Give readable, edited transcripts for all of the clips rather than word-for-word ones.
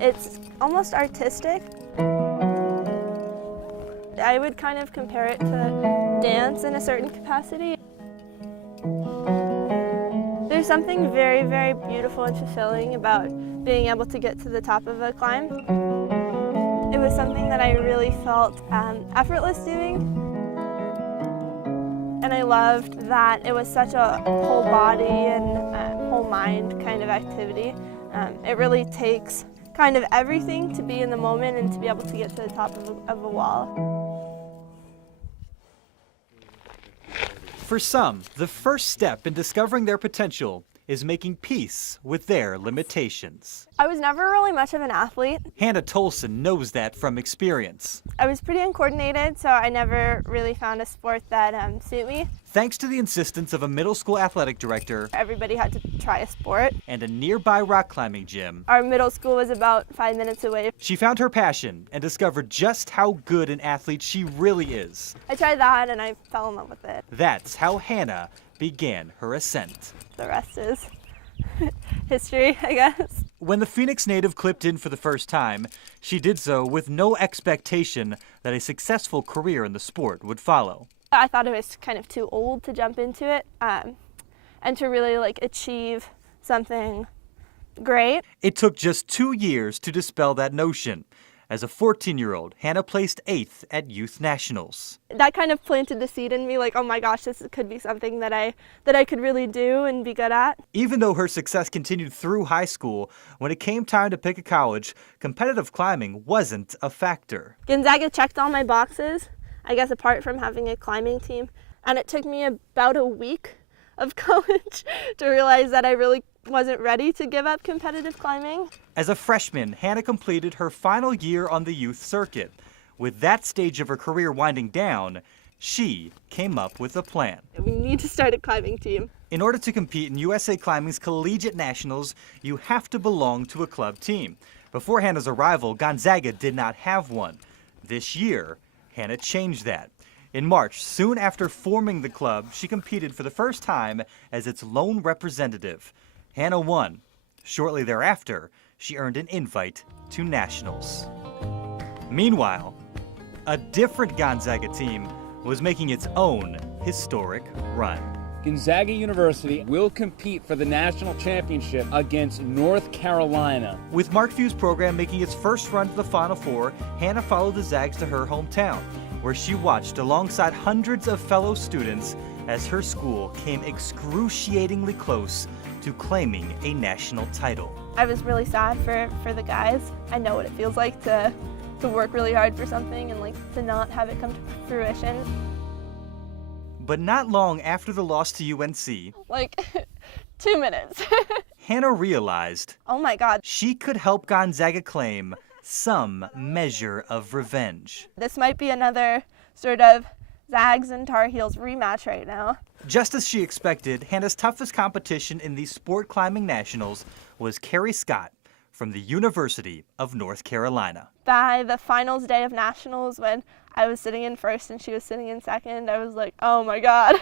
It's almost artistic. I would kind of compare it to dance in a certain capacity. There's something very, very beautiful and fulfilling about being able to get to the top of a climb. It was something that I really felt effortless doing. And I loved that it was such a whole body and whole mind kind of activity. It really takes kind of everything to be in the moment and to be able to get to the top of a wall. For some, the first step in discovering their potential is making peace with their limitations. I was never really much of an athlete. Hannah Tolson knows that from experience. I was pretty uncoordinated, so I never really found a sport that suited me. Thanks to the insistence of a middle school athletic director, Everybody had to try a sport. and a nearby rock climbing gym, Our middle school was about 5 minutes away. she found her passion and discovered just how good an athlete she really is. I tried that and I fell in love with it. That's how Hannah began her ascent. The rest is history, I guess. When the Phoenix native clipped in for the first time, she did so with no expectation that a successful career in the sport would follow. I thought it was kind of too old to jump into it and to really achieve something great. It took just 2 years to dispel that notion. As a 14-year-old, Hannah placed 8th at Youth Nationals. That kind of planted the seed in me, oh my gosh, this could be something that I could really do and be good at. Even though her success continued through high school, when it came time to pick a college, competitive climbing wasn't a factor. Gonzaga checked all my boxes, I guess apart from having a climbing team, and it took me about a week of college to realize that I really wasn't ready to give up competitive climbing. As a freshman, Hannah completed her final year on the youth circuit. With that stage of her career winding down, she came up with a plan. We need to start a climbing team. In order to compete in USA Climbing's Collegiate Nationals, you have to belong to a club team. Before Hannah's arrival, Gonzaga did not have one. This year, Hannah changed that. In March, soon after forming the club, she competed for the first time as its lone representative. Hannah won. Shortly thereafter, she earned an invite to nationals. Meanwhile, a different Gonzaga team was making its own historic run. Gonzaga University will compete for the national championship against North Carolina. With Mark Few's program making its first run to the Final Four, Hannah followed the Zags to her hometown, where she watched alongside hundreds of fellow students as her school came excruciatingly close to claiming a national title. I was really sad for the guys. I know what it feels like to work really hard for something and to not have it come to fruition. But not long after the loss to UNC, 2 minutes. Hannah realized, oh my God. she could help Gonzaga claim some measure of revenge. This might be another sort of Zags and Tar Heels rematch right now. Just as she expected, Hannah's toughest competition in these sport climbing nationals was Carrie Scott from the University of North Carolina. By the finals day of nationals, when I was sitting in first and she was sitting in second, I was like, oh my God,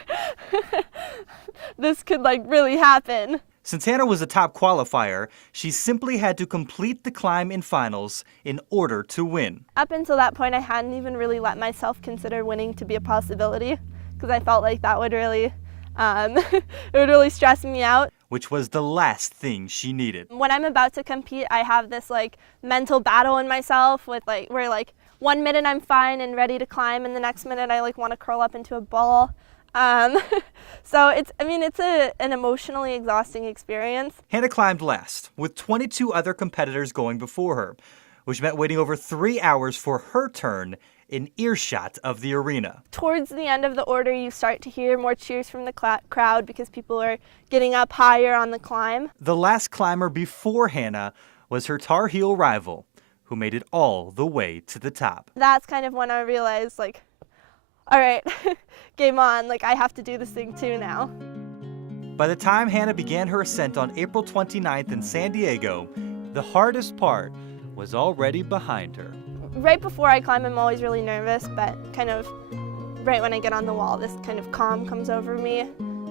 this could really happen. Since Hannah was a top qualifier, she simply had to complete the climb in finals in order to win. Up until that point, I hadn't even really let myself consider winning to be a possibility, because I felt like that would really, it would really stress me out. Which was the last thing she needed. When I'm about to compete, I have this mental battle in myself with where 1 minute I'm fine and ready to climb, and the next minute I want to curl up into a ball. So it's an emotionally exhausting experience. Hannah climbed last, with 22 other competitors going before her, which meant waiting over 3 hours for her turn in earshot of the arena. Towards the end of the order, you start to hear more cheers from the crowd because people are getting up higher on the climb. The last climber before Hannah was her Tar Heel rival, who made it all the way to the top. That's kind of when I realized, all right, game on, I have to do this thing too now. By the time Hannah began her ascent on April 29th in San Diego, the hardest part was already behind her. Right before I climb, I'm always really nervous, but kind of right when I get on the wall, this kind of calm comes over me,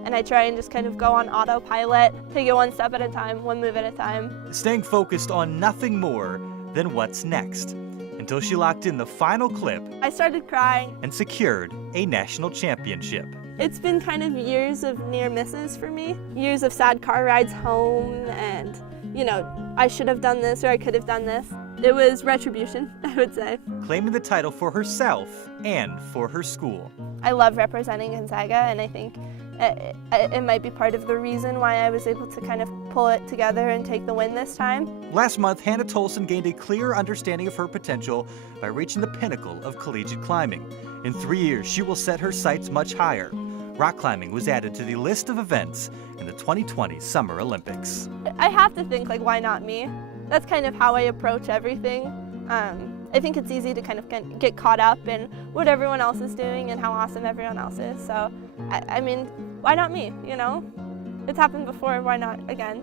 and I try and just kind of go on autopilot, take it one step at a time, one move at a time. Staying focused on nothing more than what's next, until she locked in the final clip I started crying. and secured a national championship. It's been kind of years of near misses for me, years of sad car rides home and, I should have done this or I could have done this. It was retribution, I would say. Claiming the title for herself and for her school. I love representing Gonzaga, and I think it might be part of the reason why I was able to kind of pull it together and take the win this time. Last month, Hannah Tolson gained a clear understanding of her potential by reaching the pinnacle of collegiate climbing. In 3 years, she will set her sights much higher. Rock climbing was added to the list of events in the 2020 Summer Olympics. I have to think, why not me? That's kind of how I approach everything. I think it's easy to kind of get caught up in what everyone else is doing and how awesome everyone else is. So, I mean, why not me, It's happened before, why not again?